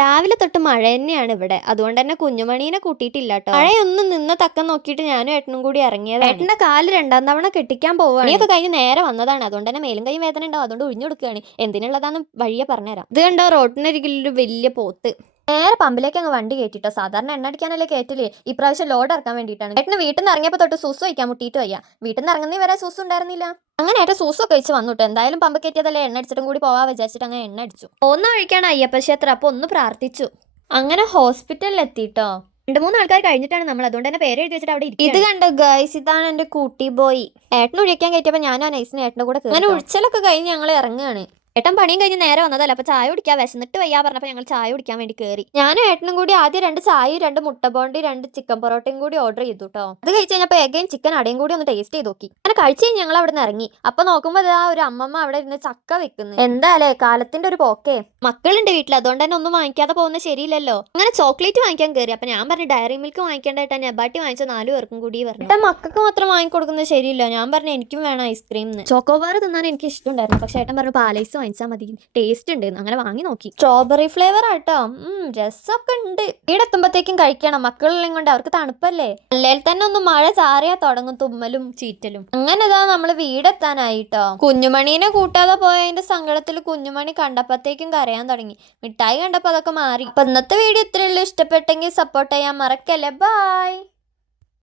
രാവിലെ തൊട്ട് മഴ തന്നെയാണ് ഇവിടെ. അതുകൊണ്ട് തന്നെ കുഞ്ഞുമണീനെ കൂട്ടിയിട്ടില്ല കേട്ടോ. മഴയൊന്നും നിന്ന തക്കം നോക്കിയിട്ട് ഞാനും ഏട്ടനും കൂടി ഇറങ്ങിയത്. ഏട്ടന്റെ കാല് 2ാം തവണ കെട്ടിക്കാൻ പോവാണ്. ഇതൊക്കെ കഴിഞ്ഞ് നേരെ വന്നതാണ്. അതുകൊണ്ട് തന്നെ മേലും കൈയും വേദന ഉണ്ടാവും. അതുകൊണ്ട് ഒഴിഞ്ഞു കൊടുക്കുകയാണ്. എന്തിനുള്ളതാന്ന് വഴിയെ പറഞ്ഞുതരാം. ഇത് കണ്ടോ, റോഡിനരികിലൊരു വലിയ പോത്ത്. നേരെ പമ്പിലേക്ക് അങ്ങ് വണ്ടി കയറ്റിട്ടോ. സാധാരണ എണ്ണ അടിക്കാനല്ലേ കയറ്റില്ലേ, ഇപ്രാവശ്യം ലോഡ് ഇറക്കാൻ വേണ്ടിയിട്ടാണ്. ഏട്ടന് വീട്ടിൽ നിന്ന് ഇറങ്ങിയപ്പോൾ തൊട്ട് സൂസ് വയ്ക്കാൻ മുട്ടിയിട്ട് വയ്യ. വീട്ടിൽ നിന്ന് ഇറങ്ങുന്നേ വരെ സൂസ് ഉണ്ടായിരുന്നില്ല. അങ്ങനെ ഏട്ടൻ സൂസൊക്കെ കഴിച്ച് വന്നിട്ട് എന്തായാലും പമ്പ് കയറ്റിയതല്ലേ, എണ്ണ അടിച്ചിട്ടും കൂടി പോവാ വിചാരിച്ചിട്ട് അങ്ങനെ എണ്ണ അടിച്ചു. ഒന്ന് വഴിക്കാണ് അയ്യപ്പ ക്ഷേത്രം. അപ്പൊ ഒന്ന് പ്രാർത്ഥിച്ചു. അങ്ങനെ ഹോസ്പിറ്റലിൽ എത്തിട്ടോ. 2-3 ആൾക്കാർ കഴിഞ്ഞിട്ടാണ് നമ്മൾ. അതുകൊണ്ട് തന്നെ പേര് എഴുതി വെച്ചിട്ട് അവിടെ ഇരിക്കും. ഇത് കണ്ടോ ഗൈസ്, ഇതാണ് എന്റെ കൂട്ടി ബോയ്. ഏട്ടന് ഒഴിക്കാൻ കയറ്റിയപ്പോൾ ഞാനും ആ നൈസിന് ഏട്ടൻ്റെ കൂടെ അങ്ങനെ ഉഴിച്ചലൊക്കെ കഴിഞ്ഞ് ഞങ്ങൾ ഇറങ്ങുകയാണ്. ഏട്ടൻ പണിയും കഴിഞ്ഞ് നേരെ വന്നതല്ല. അപ്പൊ ചായ കുടിക്കാൻ വിശന്നിട്ട് വയ്യാ പറഞ്ഞപ്പോൾ ഞങ്ങൾ ചായ കുടിക്കാൻ വേണ്ടി കയറി. ഞാനും ഏട്ടനും കൂടി ആദ്യം 2 ചായയും 2 മുട്ട ബോണ്ടി 2 ചിക്കൻ പൊറോട്ടയും കൂടി ഓർഡർ ചെയ്തു കേട്ടോ. അത് കഴിച്ച് കഴിഞ്ഞപ്പോൾ എഗൈൻ ചിക്കൻ അടയും കൂടി ഒന്ന് ടേസ്റ്റ് ചെയ്ത് നോക്കി. അങ്ങനെ കഴിച്ച് കഴിഞ്ഞ് ഞങ്ങൾ അവിടെ നിന്ന് ഇറങ്ങി. അപ്പൊ നോക്കുമ്പോൾ ഇതാ ഒരു അമ്മമ്മ അവിടെ ഇരുന്ന് ചക്ക വെക്കുന്നു. എന്തായാലേ കാലത്തിന്റെ ഒരു പോക്കേ. മക്കളുണ്ട് വീട്ടിൽ, അതുകൊണ്ട് തന്നെ ഒന്നും വാങ്ങിക്കാതെ പോകുന്നത് ശരിയില്ലല്ലോ. അങ്ങനെ ചോക്ലേറ്റ് വാങ്ങിക്കാൻ കയറി. അപ്പൊ ഞാൻ പറഞ്ഞു ഡയറി മിൽക്ക് വാങ്ങിക്കേണ്ടതായിട്ട് നെബാട്ടി വാങ്ങിച്ച 4 പേർക്കും കൂടി പറഞ്ഞു. ഏട്ടൻ മക്കൾക്ക് മാത്രം വാങ്ങിക്കൊടുക്കുന്നത് ശരിയില്ല. ഞാൻ പറഞ്ഞു എനിക്കും വേണം ഐസ്ക്രീം. ചോക്കോബാർ തിന്നാൻ എനിക്ക് ഇഷ്ടമുണ്ടായിരുന്നു. പക്ഷേ ഏട്ടൻ പറഞ്ഞു പാലൈസ് വാങ്ങിച്ചാൽ മതി, ടേസ്റ്റ് ഉണ്ട്. അങ്ങനെ വാങ്ങി നോക്കി. സ്ട്രോബെറി ഫ്ലേവർ ആട്ടോ. രസമൊക്കെ ഉണ്ട്. വീടെത്തുമ്പോഴത്തേക്കും കഴിക്കണം. മക്കളെല്ലാം കൊണ്ട് അവർക്ക് തണുപ്പല്ലേ. അല്ലെങ്കിൽ തന്നെ ഒന്ന് മഴ ചാറിയാ തുടങ്ങും തുമ്മലും ചീറ്റലും. അങ്ങനെതാ നമ്മള് വീടെത്താനായിട്ടോ. കുഞ്ഞുമണീനെ കൂട്ടാതെ പോയതിന്റെ സങ്കടത്തിൽ കുഞ്ഞുമണി കണ്ടപ്പോഴത്തേക്കും കരയാൻ തുടങ്ങി. മിഠായി കണ്ടപ്പോ അതൊക്കെ മാറി. അപ്പൊ ഇന്നത്തെ വീഡിയോ ഇത്രയുള്ളൂ. ഇഷ്ടപ്പെട്ടെങ്കിൽ സപ്പോർട്ട് ചെയ്യാൻ മറക്കല്ലേ. ബൈ.